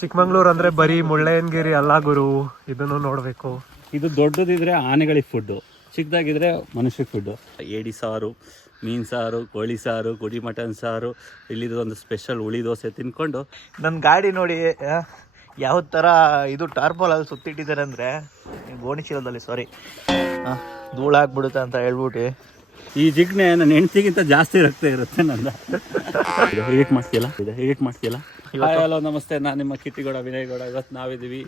ಚಿಕ್ಕಮಂಗ್ಳೂರ್ ಅಂದ್ರೆ ಬರೀ ಮುಳ್ಳಯ್ಯನಗಿರಿ ಅಲ್ಲ ಗುರು, ಇದನ್ನು ನೋಡ್ಬೇಕು. ಇದು ದೊಡ್ಡದಿದ್ರೆ ಆನೆಗಳಿಗೆ ಫುಡ್ಡು, ಚಿಕ್ಕದಾಗಿದ್ರೆ ಮನುಷ್ಯಕ್ಕೆ ಫುಡ್ಡು. ಏಡಿ ಸಾರು, ಮೀನು ಸಾರು, ಕೋಳಿ ಸಾರು, ಕುಡಿ ಮಟನ್ ಸಾರು, ಇಲ್ಲಿದು ಒಂದು ಸ್ಪೆಷಲ್ ಹುಳಿ ದೋಸೆ ತಿನ್ಕೊಂಡು. ನನ್ನ ಗಾಡಿ ನೋಡಿ ಯಾವ ಥರ ಇದು ಟಾರ್ಪೋಲಲ್ಲಿ ಸುತ್ತಿಟ್ಟಿದ್ದಾರೆ ಅಂದರೆ, ಗೋಣಿಚೀಲದಲ್ಲಿ ಸಾರಿ ಧೂಳಾಗ್ಬಿಡುತ್ತೆ ಅಂತ ಹೇಳ್ಬಿಟ್ಟು. ಈ ಜಿಗ್ನೆ ನನ್ನ ಹೆಂಡ್ತಿಗಿಂತ ಜಾಸ್ತಿ ರಕ್ತ ಇರುತ್ತೆ ನಂದ. ಎಡಿಟ್ ಮಾಡ್ತೀಯಲ್ಲ. ಹಲೋ ನಮಸ್ತೆ, ನಾನು ನಿಮ್ಮ ಕಿಟ್ಟಿಗೌಡ ವಿನಯಗೌಡ. ಇವತ್ತು ನಾವಿದ್ದೀವಿ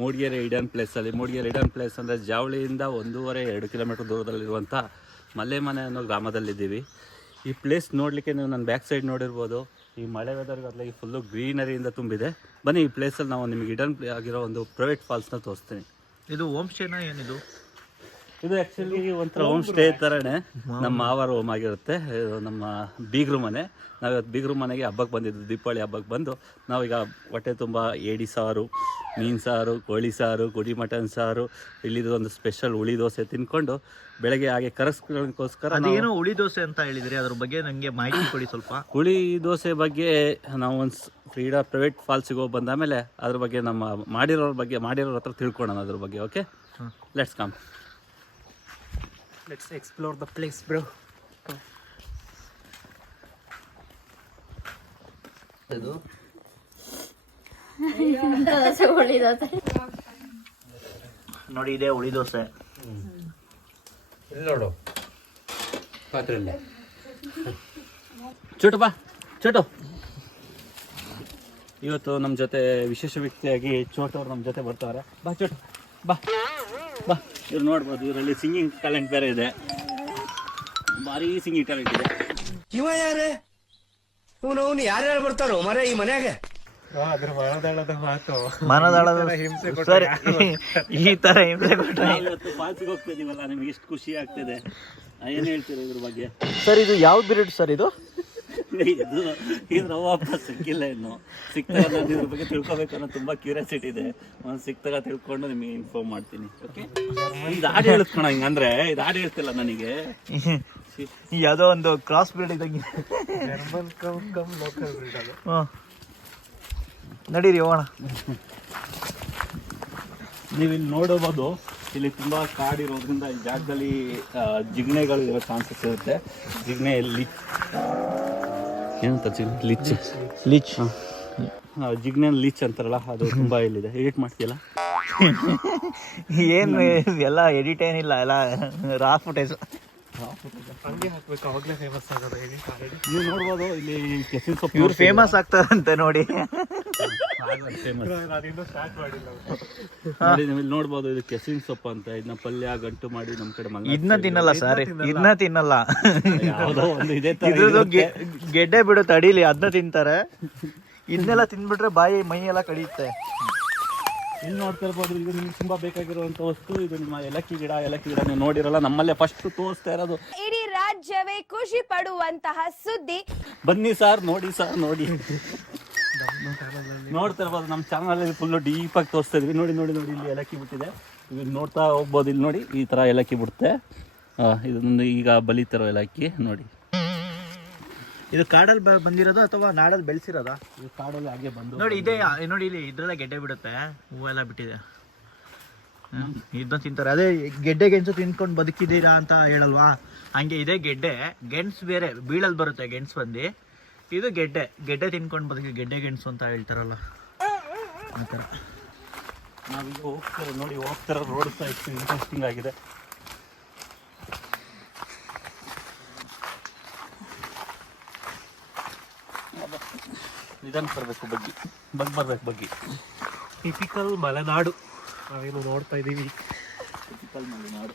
ಮೂಡಿಗೆರೆ ಹಿಡನ್ ಪ್ಲೇಸಲ್ಲಿ. ಮೂಡಿಗೆರೆ ಹಿಡನ್ ಪ್ಲೇಸ್ ಅಂದರೆ ಜಾವಳಿಯಿಂದ 1.5-2 ಕಿಲೋಮೀಟರ್ ದೂರದಲ್ಲಿರುವಂಥ ಮಲೆಮನೆ ಅನ್ನೋ ಗ್ರಾಮದಲ್ಲಿದ್ದೀವಿ. ಈ ಪ್ಲೇಸ್ ನೋಡಲಿಕ್ಕೆ ನೀವು ನನ್ನ ಬ್ಯಾಕ್ ಸೈಡ್ ನೋಡಿರ್ಬೋದು. ಈ ಮಳೆ ವೆದರ್ಗಾಗಲೇ ಈ ಫುಲ್ಲು ಗ್ರೀನರಿಯಿಂದ ತುಂಬಿದೆ. ಬನ್ನಿ, ಈ ಪ್ಲೇಸಲ್ಲಿ ನಾವು ನಿಮಗೆ ಹಿಡನ್ ಆಗಿರೋ ಒಂದು ಪ್ರೈವೇಟ್ ಫಾಲ್ಸ್ನ ತೋರಿಸ್ತೀನಿ. ಇದು ಹೋಮ್ ಸ್ಟೇನಾ ಏನಿದು? ಇದು ಆ್ಯಕ್ಚುಲಿ ಒಂಥರ ಹೋಮ್ ಸ್ಟೇ ಥರನೇ. ನಮ್ಮ ಮಾವಾರ ಹೋಮ್ ಆಗಿರುತ್ತೆ. ಇದು ನಮ್ಮ ಬೀಗ್ರು ಮನೆ. ನಾವಿವತ್ತು ಬೀಗ್ರು ಮನೆಗೆ ಹಬ್ಬಕ್ಕೆ ಬಂದಿದ್ದು, ದೀಪಾವಳಿ ಹಬ್ಬಕ್ಕೆ ಬಂದು ನಾವೀಗ ಹೊಟ್ಟೆ ತುಂಬ ಏಡಿ ಸಾರು, ಮೀನು ಸಾರು, ಕೋಳಿ ಸಾರು, ಕುಡಿ ಮಟನ್ ಸಾರು, ಇಲ್ಲಿದು ಒಂದು ಸ್ಪೆಷಲ್ ಹುಳಿ ದೋಸೆ ತಿನ್ಕೊಂಡು ಬೆಳಗ್ಗೆ ಹಾಗೆ ಕರಸ್ಕೊಳ್ಳೋಕ್ಕೋಸ್ಕರ. ಅದೇನೋ ಹುಳಿ ದೋಸೆ ಅಂತ ಹೇಳಿದ್ರಿ, ಅದ್ರ ಬಗ್ಗೆ ನನಗೆ ಮಾಹಿತಿ ಕೊಡಿ ಸ್ವಲ್ಪ. ಹುಳಿ ದೋಸೆ ಬಗ್ಗೆ ನಾವು ಒಂದು ಪ್ರೈವೇಟ್ ಫಾಲ್ಸಿಗೆ ಹೋಗಿ ಬಂದಾಮೇಲೆ ಅದ್ರ ಬಗ್ಗೆ ಮಾಡಿರೋರ ಹತ್ರ ತಿಳ್ಕೊಳ್ಳೋಣ ಅದ್ರ ಬಗ್ಗೆ. Okay, let's come. Let's explore the place, bro. ಇದು ನೋಡಿ, ಇದೆ ಹುಳಿ ದೋಸೆ. ಇಲ್ಲಿ ನೋಡು ಪಾತ್ರೆಯಲ್ಲಿ. ಚೋಟು ಇವತ್ತು ನಮ್ಮ ಜೊತೆ ವಿಶೇಷ ವ್ಯಕ್ತಿಯಾಗಿ ಚೋಟವ್ರು ನಮ್ಮ ಜೊತೆ ಬರ್ತಾರೆ. ಬಾ ಚೋಟು, ಬಾ. ಇವ್ರು ನೋಡ್ಬೋದು, ಇವರಲ್ಲಿ ಸಿಂಗಿಂಗ್ ಟ್ಯಾಲೆಂಟ್ ಬೇರೆ ಇದೆ. ಭಾರಿ ಸಿಂಗಿಂಗ್ ಟ್ಯಾಲೆಂಟ್ ಇದೆ. ಇವ ಯಾರೇ ಇವನು ಯಾರ್ಯಾರು ಬರ್ತಾರೋ ಮರ ಈ ಮನ್ಯಾಗ? ಅದ್ರ ಮನದಾಳದ ಮಾತು, ಮನದಾಳದ ಹಿಂಸೆ ಸರಿ, ಈ ತರ ಹಿಂಸೆ ಕೊಟ್ಟರೆ. ಇವತ್ತು ಫಾಲ್ಸಿಗೆ ಹೋಗ್ತಾ ಇದೀವಲ್ಲ, ನಿಮ್ಗೆ ಎಷ್ಟು ಖುಷಿ ಆಗ್ತಿದೆ. ಏನು ಹೇಳ್ತೀರಾ ಇದ್ರ ಬಗ್ಗೆ? ಸರ್ ಇದು ಯಾವ ಬಿರಿಡ್ ಸರ್ ಇದು? ಇದು ವಾಪಸ್ ಸಿಕ್ಕಿಲ್ಲ, ಇನ್ನು ಸಿಕ್ತಾಗ ನಾನು ಇದ್ರ ಬಗ್ಗೆ ತಿಳ್ಕೊಬೇಕು ಅನ್ನೋ ತುಂಬ ಕ್ಯೂರಿಯಾಸಿಟಿ ಇದೆ. ಒಂದು ಸಿಕ್ತಾಗ ತಿಳ್ಕೊಂಡು ನಿಮಗೆ ಇನ್ಫಾರ್ಮ್ ಮಾಡ್ತೀನಿ. ಓಕೆ, ಇದು ಹಾಡು ಹೇಳಿಸ್ಕೊಣ. ಹಿಂಗಂದ್ರೆ ಇದು ಹಾಡು ಹೇಳ್ತಿಲ್ಲ ನನಗೆ. ಯಾವುದೋ ಒಂದು ಕ್ರಾಸ್ ಬ್ರೀಡ್ ಇದ್ದಂಗೆ. ಲೋಕಲ್ ಬ್ರೀಡ್ ಅದು. ನಡೀರಿ ಹೋಗೋಣ. ನೀವು ಇಲ್ಲಿ ನೋಡಬಹುದು, ಇಲ್ಲಿ ತುಂಬಾ ಕಾಡಿರೋದ್ರಿಂದ ಈ ಜಾಗದಲ್ಲಿ ಜಿಗ್ನೆಗಳು ಇರೋ ಚಾನ್ಸಸ್ ಇರುತ್ತೆ. ಜಿಗ್ನೆಯಲ್ಲಿ ಏನಂತ ಲೀಚ್ ಜಿಗ್ನೆ ಲೀಚ್ ಅಂತಾರಲ್ಲ, ಅದು ತುಂಬಾ ಇಲ್ಲಿದೆ. ಎಡಿಟ್ ಮಾಡ್ತೀಯಲ್ಲ? ಏನು ಎಲ್ಲ ಎಡಿಟ್ ಏನಿಲ್ಲ, ಎಲ್ಲ ರಾ ಫುಟೇಜ್ ಹಂಗೆ ಹಾಕ್ಬೇಕು, ಅವಾಗಲೇ ಫೇಮಸ್ ಆಗೋದು. ನೀವು ನೋಡ್ಬೋದು ಇಲ್ಲಿ ಕೆಸಿನ್ ಸೊಪ್ಪು. ಇವ್ರು ಫೇಮಸ್ ಆಗ್ತಾರಂತೆ ನೋಡಿ. ಅದಿನ್ನೂ ಸ್ಟಾರ್ಟ್ ಮಾಡಿಲ್ಲ. ನೋಡಿ, ನೀವು ಇಲ್ಲಿ ನೋಡ್ಬೋದು, ಇದು ಕೆಸಿನ್ ಸೊಪ್ಪು ಅಂತ. ಇದನ್ನ ಪಲ್ಯ ಗಂಟು ಮಾಡಿ ನಮ್ಮ ಕಡೆ ಇದನ್ನ ತಿನ್ನಲ್ಲ ಸರ್, ಇದನ್ನ ತಿನ್ನಲ್ಲ. ಯಾವುದೋ ಒಂದು ಇದೇ ತರ ಇದ್ರದ್ದು ಗೆಡ್ಡೆ ಬಿಡುತ್ತೆ ಅಡಿಲಿ, ಅದನ್ನ ತಿಂತಾರೆ. ಇದನ್ನೆಲ್ಲ ತಿನ್ಬಿಟ್ರೆ ಬಾಯಿ ಮೈ ಎಲ್ಲ ಕಡಿಯುತ್ತೆ. ಇಲ್ಲಿ ನೋಡ್ತಾ ಇರ್ಬೋದು, ಇದು ನಿಮ್ಗೆ ತುಂಬಾ ಬೇಕಾಗಿರುವಂತ ವಸ್ತು. ಇದು ನಿಮ್ಮ ಏಲಕ್ಕಿ ಗಿಡ ನೀವು ನೋಡಿರಲ್ಲ, ನಮ್ಮಲ್ಲೇ ಫಸ್ಟ್ ತೋರಿಸ್ತಾ ಇರೋದು. ಇಡೀ ರಾಜ್ಯವೇ ಖುಷಿ ಪಡುವಂತಹ ಸುದ್ದಿ. ಬನ್ನಿ ಸರ್, ನೋಡಿ ನೋಡ್ತಾ ಇರ್ಬೋದು. ನಮ್ಮ ಚಾನಲ್ ಫುಲ್ ಡೀಪ್ ಆಗಿ ತೋರಿಸ್ತಾ ಇದ್ವಿ. ನೋಡಿ ಇಲ್ಲಿ ಏಲಕ್ಕಿ ಬಿಟ್ಟಿದೆ. ಇದು ನೋಡ್ತಾ ಹೋಗ್ಬೋದು. ಇಲ್ಲಿ ನೋಡಿ, ಈ ತರ ಏಲಕ್ಕಿ ಬಿಡುತ್ತೆ. ಇದೊಂದು ಈಗ ಬಲಿತಿರೋ ಏಲಕ್ಕಿ ನೋಡಿ. ಇದು ಕಾಡಲ್ಲಿ ಬಂದಿರೋದು ಅಥವಾ ನಾಡಲ್ಲಿ ಬೆಳೆಸಿರೋದಾ? ಇದು ಕಾಡಲ್ಲಿ ಹಾಗೆ ಬಂದು ನೋಡಿ, ಇದೆ ನೋಡಿ, ಇಲ್ಲಿ ಇದ್ರಲ್ಲ ಗೆಡ್ಡೆ ಬಿಡುತ್ತೆ, ಹೂವೆಲ್ಲ ಬಿಟ್ಟಿದೆ. ಇದನ್ನ ತಿಂತಾರೆ. ಅದೇ ಗೆಡ್ಡೆ ಗೆಣಸು ತಿನ್ಕೊಂಡು ಬದುಕಿದ್ದೀರಾ ಅಂತ ಹೇಳಲ್ವಾ, ಹಂಗೆ ಇದೆ ಗೆಡ್ಡೆ. ಗೆಣಸು ಬೇರೆ ಬೀಳಲ್ಲಿ ಬರುತ್ತೆ, ಗೆಣಸು ಬಂದು. ಇದು ಗೆಡ್ಡೆ ತಿನ್ಕೊಂಡು ಬದುಕಿ, ಗೆಡ್ಡೆ ಗೆಣಸು ಅಂತ ಹೇಳ್ತಾರಲ್ಲ, ಆ ಥರ. ನಾವೀಗ ಹೋಗ್ತಿರೋ ರೋಡ್ ಎಷ್ಟು ಇಂಟ್ರೆಸ್ಟಿಂಗ್ ಆಗಿದೆ. ನಿಧಾನ ಬರಬೇಕು, ಬಗ್ಗಿ. ಟಿಪಿಕಲ್ ಮಲೆನಾಡು ನಾವೇನು ನೋಡ್ತಾ ಇದ್ದೀವಿ. ಟಿಪಿಕಲ್ ಮಲೆನಾಡು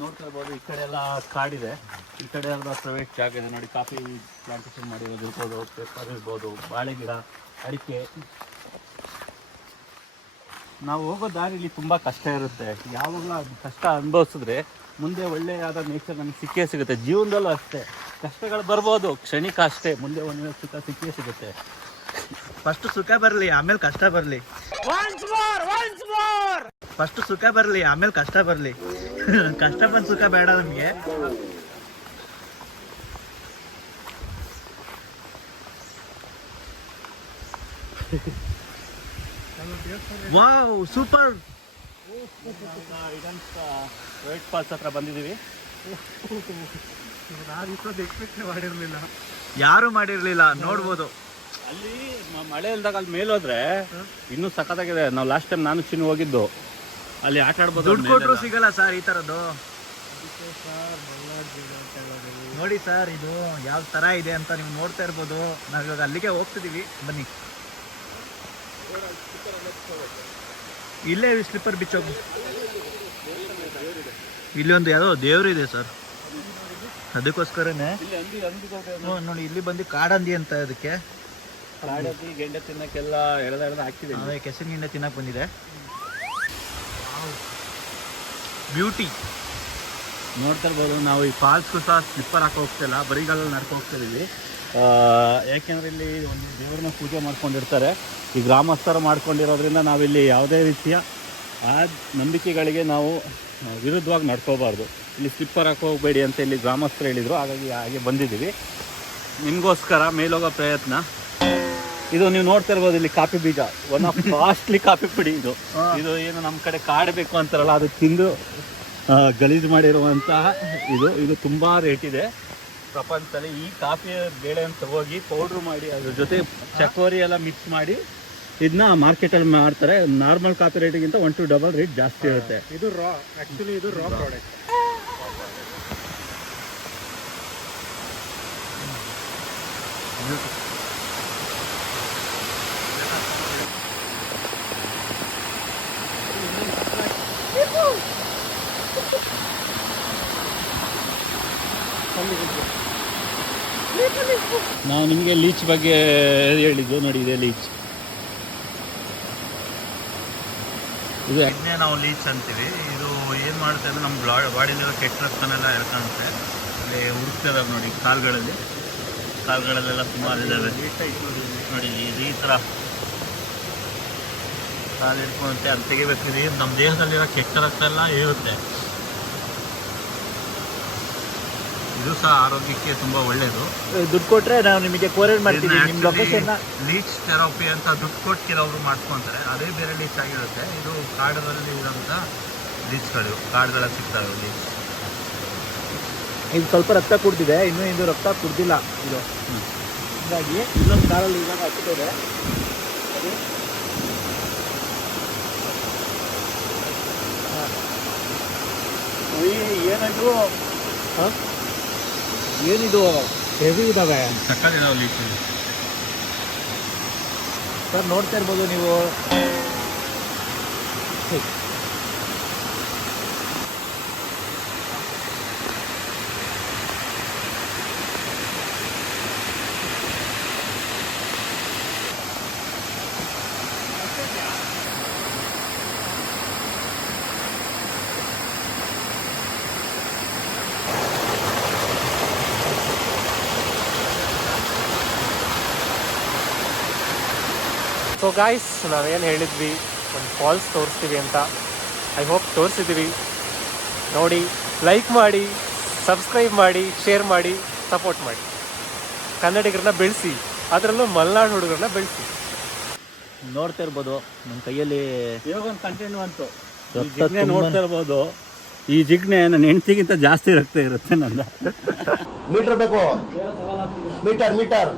ನೋಡ್ತಾ ಇರ್ಬೋದು. ಈ ಕಡೆ ಎಲ್ಲ ಕಾಡಿದೆ, ಈ ಕಡೆ ಎಲ್ಲ ಪ್ರೈವೇಟ್ ಜಾಗ ಇದೆ. ನೋಡಿ, ಕಾಫಿ ಪ್ಲಾಂಟೇಶನ್ ಮಾಡಿರೋದು ಇರ್ಬೋದು, ಪೇಪರ್ ಇರ್ಬೋದು, ಬಾಳೆ ಗಿಡ, ಅಡಿಕೆ. ನಾವು ಹೋಗೋ ದಾರಿಲಿ ತುಂಬ ಕಷ್ಟ ಇರುತ್ತೆ. ಯಾವಾಗಲೂ ಕಷ್ಟ ಅನುಭವಿಸಿದ್ರೆ ಮುಂದೆ ಒಳ್ಳೆಯಾದ ನೇಚರ್ ನಮಗೆ ಸಿಕ್ಕೇ ಸಿಗುತ್ತೆ. ಜೀವನದಲ್ಲೂ ಅಷ್ಟೇ, ಕಷ್ಟಗಳು ಬರ್ಬೋದು, ಕ್ಷಣಿಕ ಅಷ್ಟೇ. ಮುಂದೆ ಒಂದು ಸುಖ ಸಿಕ್ಕೇ ಸಿಗುತ್ತೆ. ಫಸ್ಟ್ ಸುಖ ಬರಲಿ, ಆಮೇಲೆ ಕಷ್ಟ ಬರಲಿ. ಫಸ್ಟ್ ಸುಖ ಬರಲಿ, ಆಮೇಲೆ ಕಷ್ಟ ಬರಲಿ. ಕಷ್ಟ ಬಂದು ಸುಖ ಬೇಡ ನಮಗೆ. Wow super. ವೈಟ್ ಫಾಲ್ಸ್ ಹತ್ರ ಬಂದಿದ್ದೀವಿ. ಮಾಡಿರ್ಲಿಲ್ಲ, ಯಾರು ಮಾಡಿರ್ಲಿಲ್ಲ, ನೋಡ್ಬೋದು. ಅಲ್ಲಿ ಮಳೆ ಇಲ್ದಾಗ ಅಲ್ಲಿ ಮೇಲೋದ್ರೆ ಇನ್ನೂ ಸಖತ್ತಾಗಿದೆ. ನಾವು ಲಾಸ್ಟ್ ಟೈಮ್ ನಾನು ಚಿನ್ನು ಹೋಗಿದ್ದು, ಅಲ್ಲಿ ಆಟ ಆಡ್ಬೋದು. ದುಡ್ಡು ಕೊಟ್ಟರು ಸಿಗಲ್ಲ ಸರ್ ಈ ಥರದ್ದು. ನೋಡಿ ಸರ್, ಇದು ಯಾವ ಥರ ಇದೆ ಅಂತ ನೀವು ನೋಡ್ತಾ ಇರ್ಬೋದು. ನಾವಿವಾಗ ಅಲ್ಲಿಗೆ ಹೋಗ್ತಿದ್ದೀವಿ, ಬನ್ನಿ. ಇಲ್ಲೇ ಸ್ಲಿಪ್ಪರ್ ಬೀಚ್ ಹೋಗಿ. ಇಲ್ಲಿ ಒಂದು ಯಾವುದೋ ದೇವ್ರು ಇದೆ ಸರ್, ಅದಕ್ಕೋಸ್ಕರನೇ ನೋಡಿ ಇಲ್ಲಿ ಬಂದು ಕಾಡಂದಿ ಅಂತ. ಅದಕ್ಕೆ ಕಾಡಂದಿ ಗೆಂಡೆ ತಿನ್ನಕ್ಕೆಲ್ಲ ಎಳೆದ ಹಾಕ್ತಿದೆ. ಅದೇ ಕೆಸರು ಗಿಂಡೆ ತಿನ್ನಕ್ಕೆ ಬಂದಿದೆ. ಬ್ಯೂಟಿ ನೋಡ್ತಾ ಇರ್ಬೋದು. ನಾವು ಈ ಫಾಲ್ಸ್ಗೂ ಸಹ ಸ್ಲಿಪ್ಪರ್ ಹಾಕಿ ಹೋಗ್ತಿಲ್ಲ, ಬರಿಗಾಲಲ್ಲಿ ನಡ್ಕೊ ಹೋಗ್ತಿದ್ದೀವಿ. ಯಾಕೆಂದರೆ ಇಲ್ಲಿ ಒಂದು ದೇವ್ರನ್ನ ಪೂಜೆ ಮಾಡ್ಕೊಂಡಿರ್ತಾರೆ. ಈ ಗ್ರಾಮಸ್ಥರು ಮಾಡ್ಕೊಂಡಿರೋದ್ರಿಂದ ನಾವಿಲ್ಲಿ ಯಾವುದೇ ರೀತಿಯ ಆ ನಂಬಿಕೆಗಳಿಗೆ ನಾವು ವಿರುದ್ಧವಾಗಿ ನಡ್ಕೋಬಾರ್ದು. ಇಲ್ಲಿ ಸ್ಲಿಪ್ಪರ್ ಹಾಕಿ ಹೋಗಬೇಡಿ ಅಂತ ಇಲ್ಲಿ ಗ್ರಾಮಸ್ಥರು ಹೇಳಿದರು. ಹಾಗಾಗಿ ಹಾಗೆ ಬಂದಿದ್ದೀವಿ ನಿಮಗೋಸ್ಕರ ಮೇಲೋಗೋ ಪ್ರಯತ್ನ. ಇದು ನೀವು ನೋಡ್ತಾ ಇರ್ಬೋದು, ಇಲ್ಲಿ ಕಾಫಿ ಬೀಜ, ಒನ್ ಆಫ್ ಕಾಸ್ಟ್ಲಿ ಕಾಫಿ ಪುಡಿ. ಇದು ಏನು ನಮ್ಮ ಕಡೆ ಕಾಡಬೇಕು ಅಂತಾರಲ್ಲ, ಅದು ತಿಂದು ಗಲೀಜು ಮಾಡಿರುವಂತಹ ಇದು ತುಂಬ ರೇಟ್ ಇದೆ ಪ್ರಪಂಚದಲ್ಲಿ. ಈ ಕಾಫಿ ಬೇಳೆಯನ್ನು ತಗೋಗಿ ಪೌಡ್ರ್ ಮಾಡಿ ಅದ್ರ ಜೊತೆ ಚಕೋರಿ ಎಲ್ಲ ಮಿಕ್ಸ್ ಮಾಡಿ ಇದನ್ನ ಮಾರ್ಕೆಟಲ್ಲಿ ಮಾಡ್ತಾರೆ. ನಾರ್ಮಲ್ ಕಾಫಿ ರೇಟಿಗಿಂತ 1 to 2 ರೇಟ್ ಜಾಸ್ತಿ ಇರುತ್ತೆ. ಇದು ರಾ, ಆಕ್ಚುಲಿ ಇದು ರಾ ಪ್ರಾಡಕ್ಟ್. ನಾವು ನಿಮಗೆ ಲೀಚ್ ಬಗ್ಗೆ ಹೇಳಿದ್ದು ನೋಡಿ, ಇದೆ ಲೀಚ್. ಇದು ಇದನ್ನೇ ನಾವು ಲೀಚ್ ಅಂತೀವಿ. ಇದು ಏನು ಮಾಡುತ್ತೆ ಅಂದರೆ ನಮ್ಮ ಬಾಡಿಲಿರೋ ಕೆಟ್ಟ ರಕ್ತನೆಲ್ಲ ಎಳ್ಕೊಳುತ್ತೆ. ಅಲ್ಲಿ ಹುಡುಕ್ತಿದ್ದಾರೆ ನೋಡಿ, ಕಾಲುಗಳಲ್ಲೆಲ್ಲ ಸುಮಾರು ಇದ್ದಾವೆ ನೋಡಿ. ಇದು ಈ ಥರ ಕಾಲು ಹಿಡ್ಕೊಂತೆ, ಅದು ತೆಗಿಬೇಕಿದೆ. ನಮ್ಮ ದೇಹದಲ್ಲಿರೋ ಕೆಟ್ಟ ರಕ್ತ ಎಲ್ಲ ಇರುತ್ತೆ. ಇದು ಸಹ ಆರೋಗ್ಯಕ್ಕೆ ತುಂಬ ಒಳ್ಳೆಯದು. ದುಡ್ಡು ಕೊಟ್ಟರೆ ನಾವು ನಿಮಗೆ ಕೊರಿಯರ್ ಮಾಡ್ತೀವಿ ನಿಮ್ಮ ಲೊಕೇಶನ್ನ. ಲೀಚ್ ಥೆರಪಿ ಅಂತ ದುಡ್ಡು ಕೊಟ್ಟು ಕೆಲವರು ಮಾಡ್ಕೊತಾರೆ, ಅದೇ ಬೇರೆ ಲೀಚ್ ಆಗಿರುತ್ತೆ. ಇದು ಕಾಡುಗಳಲ್ಲಿ ಇರೋಂಥ ಲೀಚ್ಗಳು, ಕಾಡುಗಳ ಸಿಗ್ತವೆ ಲೀಚ್. ಇದು ಸ್ವಲ್ಪ ರಕ್ತ ಕುಡ್ದಿದೆ, ಇನ್ನೂ ಇದು ರಕ್ತ ಕುಡ್ದಿಲ್ಲ ಇದು. ಹೀಗಾಗಿ ಇನ್ನೊಂದು ಕಾಲಲ್ಲಿ ಇವಾಗ ಹಚ್ಚಿದೆ. ಏನಾದ್ರು ಏನಿದು ಹೆವಿ ಇದಾವೆ, ಸಕ್ಕತ್ತಿದಾವೆ ಲೀಚ್ ಸರ್. ನೋಡ್ತಾ ಇರ್ಬೋದು ನೀವು. ಸೊ ಗಾಯ್ಸ್, ನಾವೇನು ಹೇಳಿದ್ವಿ, ಒಂದು ಫಾಲ್ಸ್ ತೋರಿಸ್ತೀವಿ ಅಂತ. ಐ ಹೋಪ್ ತೋರಿಸಿದ್ದೀವಿ. ನೋಡಿ, ಲೈಕ್ ಮಾಡಿ, ಸಬ್ಸ್ಕ್ರೈಬ್ ಮಾಡಿ, ಶೇರ್ ಮಾಡಿ, ಸಪೋರ್ಟ್ ಮಾಡಿ. ಕನ್ನಡಿಗರನ್ನ ಬೆಳೆಸಿ, ಅದರಲ್ಲೂ ಮಲೆನಾಡು ಹುಡುಗರನ್ನ ಬೆಳೆಸಿ. ನೋಡ್ತಾ ಇರ್ಬೋದು ನನ್ನ ಕೈಯಲ್ಲಿ ಇವಾಗ ಒಂದು ಕಂಟೆಂಟ್ ಬಂತು. ನೋಡ್ತಾ ಇರ್ಬೋದು, ಈ ಜಿಗ್ನೆ ನನ್ನ ಹೆಂಡತಿಗಿಂತ ಜಾಸ್ತಿ ರಕ್ತ ಇರುತ್ತೆ ನಂದ. ಮೀಟರ್ ಬೇಕು, ಮೀಟರ್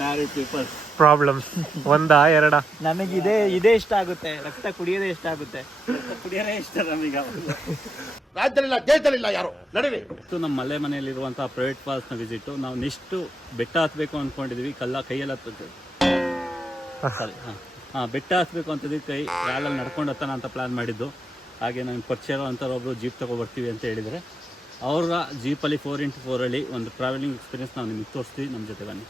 ಮ್ಯಾರಿಡ್ ಪೀಪಲ್ ಪ್ರಾಬ್ಲಮ್ಸ್ ಒಂದಾ ಎರಡ. ನನಗೆ ಇದೇ ಇಷ್ಟ ಆಗುತ್ತೆ, ರಕ್ತ ಕುಡಿಯೋದೇ ಇಷ್ಟ ಆಗುತ್ತೆ. ಕುಡಿಯೋದೇ ಇಷ್ಟ ನಮೀಗ. ರಾಜ್ಯದಲ್ಲಿಲ್ಲ, ದೇಶದಲ್ಲಿಲ್ಲ ಯಾರು ನಡೀರಿ. ನಮ್ಮ ಮಲೆ ಮನೆಯಲ್ಲಿರುವಂತಹ ಪ್ರೈವೇಟ್ ಫಾಲ್ಸ್ನ ವಿಸಿಟ್. ನಾವು ನೆಕ್ಸ್ಟ್ ಬೆಟ್ಟ ಹತ್ಬೇಕು ಅಂದ್ಕೊಂಡಿದ್ವಿ. ಕೈಯಲ್ಲಿ ಹತ್ತಬೇಕು. ಸರಿ, ಬೆಟ್ಟ ಹತ್ಬೇಕು ಅಂತಿದ್ವಿ. ಕಾಲಲ್ಲಿ ನಡ್ಕೊಂಡು ಹತ್ತೋಣ ಅಂತ ಪ್ಲಾನ್ ಮಾಡಿದ್ದು. ಹಾಗೆ ನಂಗೆ ಪರಿಚಯ ಅಂತಾರೆ ಒಬ್ಬರು ಜೀಪ್ ತೊಗೊಬರ್ತೀವಿ ಅಂತ ಹೇಳಿದರೆ, ಅವರ ಜೀಪಲ್ಲಿ 4x4 ಒಂದು ಟ್ರಾವೆಲಿಂಗ್ ಎಕ್ಸ್ಪೀರಿಯನ್ಸ್ ನಾವು ನಿಮಗೆ ತೋರಿಸ್ತೀವಿ. ನಮ್ಮ ಜೊತೆ ಬನ್ನಿ.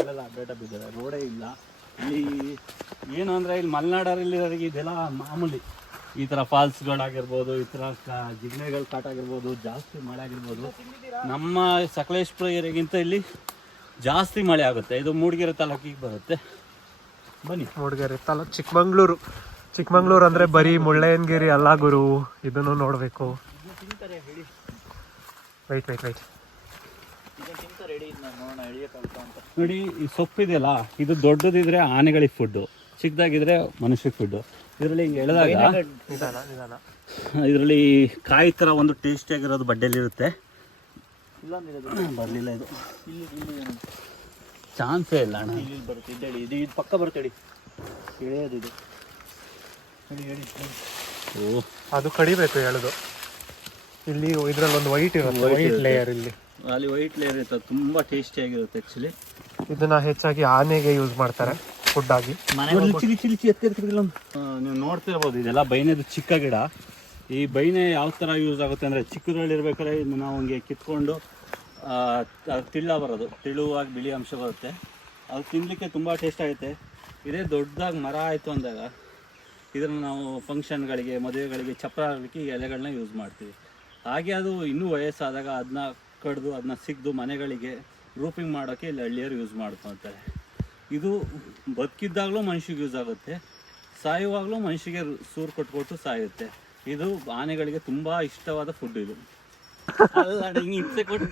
ಅಲ್ಲೆಲ್ಲ ಅಪ್ಡೇಟ್ ಬಿದ್ದರೆ ರೋಡೇ ಇಲ್ಲ ಇಲ್ಲಿ. ಏನು ಅಂದರೆ ಇಲ್ಲಿ ಮಲೆನಾಡಲ್ಲಿರೋರಿಗೆ ಇದೆಲ್ಲ ಮಾಮೂಲಿ. ಈ ಥರ ಫಾಲ್ಸ್ಗಳಾಗಿರ್ಬೋದು, ಈ ಥರ ಜಿಗ್ನೆಗಳು ಕಾಟ ಆಗಿರ್ಬೋದು, ಜಾಸ್ತಿ ಮಳೆ ಆಗಿರ್ಬೋದು. ನಮ್ಮ ಸಕಲೇಶ್ಪುರ ಏರಿಯಾಗಿಂತ ಇಲ್ಲಿ ಜಾಸ್ತಿ ಮಳೆ ಆಗುತ್ತೆ. ಇದು ಮೂಡಿಗೆರೆ ತಾಲೂಕಿಗೆ ಬರುತ್ತೆ. ಬನ್ನಿ. ಮೂಡಿಗೆರೆ ತಾಲೂಕು ಚಿಕ್ಕಮಂಗ್ಳೂರು ಅಂದರೆ ಬರೀ ಮುಳ್ಳಯ್ಯನಗಿರಿ ಅಲ್ಲ ಗುರು, ಇದನ್ನು ನೋಡಬೇಕು. ವೆಯ್ಟ್ ಈಗ ತಿಂತ ರೆಡಿ ಇದ್ ನಾನು ನೋಡೋಣ ಎಳಿಯಕ್ಕಾಗುತ್ತಾ ಅಂತ. ನೋಡಿ ಈ ಸೊಪ್ಪಿದೆಯಲ್ಲ, ಇದು ದೊಡ್ಡದಿದ್ರೆ ಆನೆಗಳಿಗೆ ಫುಡ್ಡು, ಚಿಕ್ಕದಾಗಿದ್ರೆ ಮನುಷ್ಯಕ್ಕೆ ಫುಡ್ಡು. ಇದರಲ್ಲಿ ಹಿಂಗೆ ಎಳೆದಾಗ ನಿಧಾನ ನಿಧಾನ. ಇದರಲ್ಲಿ ಕಾಯಿ ಥರ ಒಂದು ಟೇಸ್ಟಿಯಾಗಿರೋದು ಬಡ್ಡೆಲಿರುತ್ತೆ. ಇಲ್ಲೊಂದಿರೋದು ಬರಲಿಲ್ಲ ಇದು, ಇಲ್ಲಿ ಇಲ್ಲಿ ಏನು? ಚಾನ್ಸೇ ಇಲ್ಲ ಅಣ್ಣ. ಇಲ್ಲಿ ಬರುತ್ತೆ ಇದು ಇದು ಇದು ಪಕ್ಕ ಬರುತ್ತೆ ಹೇಳಿ ಎಳೆಯೋದು ಇದು ಹೇಳಿ ಹೇಳಿ ಹೇಳಿ. ಓ, ಅದು ಕಡಿಬೇಕು ಹೇಳುದು. ಇಲ್ಲಿ ಇದ್ರಲ್ಲಿ ಒಂದು ವೈಟ್ ಇರುತ್ತೆ, ವೈಟ್ ಲೇಯರ್ ಇಲ್ಲಿ. ಅಲ್ಲಿ ವೈಟ್ ಲೇಯರ್ ಇರ್ತದೆ, ತುಂಬ ಟೇಸ್ಟಿಯಾಗಿರುತ್ತೆ ಆ್ಯಕ್ಚುಲಿ. ಇದನ್ನ ಹೆಚ್ಚಾಗಿ ಆನೆಗೆ ಯೂಸ್ ಮಾಡ್ತಾರೆ ಫುಡ್ ಆಗಿ. ನೀವು ನೋಡ್ತಿರ್ಬೋದು, ಇದೆಲ್ಲ ಬೈನೆದು ಚಿಕ್ಕ ಗಿಡ. ಈ ಬೈನೆ ಯಾವ ಥರ ಯೂಸ್ ಆಗುತ್ತೆ ಅಂದರೆ, ಚಿಕ್ಕದ್ರಲ್ಲಿ ಇರ್ಬೇಕಾದ್ರೆ ಇದನ್ನ ನಾವು ಹಂಗೆ ಕಿತ್ಕೊಂಡು ಅದು ತಿಳ್ಳ ಬರೋದು, ತಿಳುವಾಗಿ ಬಿಳಿ ಅಂಶ ಬರುತ್ತೆ. ಅದು ತಿನ್ನಲಿಕ್ಕೆ ತುಂಬ ಟೇಸ್ಟ್ ಆಗುತ್ತೆ. ಇದೇ ದೊಡ್ಡದಾಗಿ ಮರ ಆಯಿತು ಅಂದಾಗ ಇದನ್ನು ನಾವು ಫಂಕ್ಷನ್ಗಳಿಗೆ, ಮದುವೆಗಳಿಗೆ, ಚಪ್ರ ಆಗಲಿಕ್ಕೆ ಈ ಎಲೆಗಳನ್ನ ಯೂಸ್ ಮಾಡ್ತೀವಿ. ಹಾಗೆ ಅದು ಇನ್ನೂ ವಯಸ್ಸಾದಾಗ ಅದನ್ನ ಕಡಿದು ಅದನ್ನ ಸಿಗ್ದು ಮನೆಗಳಿಗೆ ರೂಪಿಂಗ್ ಮಾಡೋಕ್ಕೆ ಇಲ್ಲಿ ಹಳ್ಳಿಯರು ಯೂಸ್ ಮಾಡ್ಕೊತಾರೆ. ಇದು ಬದುಕಿದ್ದಾಗಲೂ ಮನುಷ್ಯಗೆ ಯೂಸ್ ಆಗುತ್ತೆ, ಸಾಯುವಾಗಲೂ ಮನುಷ್ಯಗೆ ಸೂರು ಕೊಟ್ಕೊಟ್ಟು ಸಾಯುತ್ತೆ. ಇದು ಆನೆಗಳಿಗೆ ತುಂಬ ಇಷ್ಟವಾದ ಫುಡ್. ಇದು ಹಿಂಸೆ ಕೊಟ್ಟು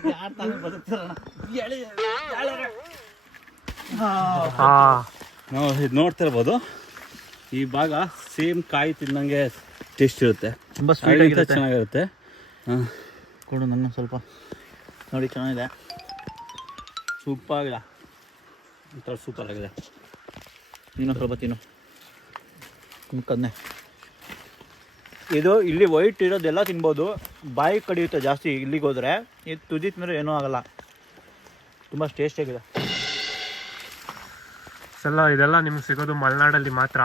ನಾವು ಇದು ನೋಡ್ತಿರ್ಬೋದು, ಈ ಭಾಗ ಸೇಮ್ ಕಾಯಿ ತಿನ್ನಂಗೆ ಟೇಸ್ಟ್ ಇರುತ್ತೆ, ತುಂಬ ಸ್ವೀಟ್ ಆಗಿರುತ್ತೆ, ಚೆನ್ನಾಗಿರುತ್ತೆ. ಕೊಡು ನನ್ನ ಸ್ವಲ್ಪ ನೋಡಿ, ಚೆನ್ನಾಗಿದೆ, ಸೂಪಾಗಿದೆ, ಒಂಥರ ಸೂಪರ್ ಆಗಿದೆ. ನೀನು ಸ್ವಲ್ಪ ತಿನ್ನು ಮುಕ್ಕನ್ನೆ. ಇದು ಇಲ್ಲಿ ವೈಟ್ ಇರೋದೆಲ್ಲ ತಿನ್ಬೋದು, ಬಾಯಿ ಕಡಿಯುತ್ತೆ ಜಾಸ್ತಿ ಇಲ್ಲಿಗೆ ಹೋದರೆ. ಇದು ತುದಿ ತಿಂದರೆ ಏನೂ ಆಗಲ್ಲ, ತುಂಬ ಟೇಸ್ಟಿಯಾಗಿದೆ. ಇದೆಲ್ಲ ನಿಮ್ಗೆ ಸಿಗೋದು ಮಲೆನಾಡಲ್ಲಿ ಮಾತ್ರ.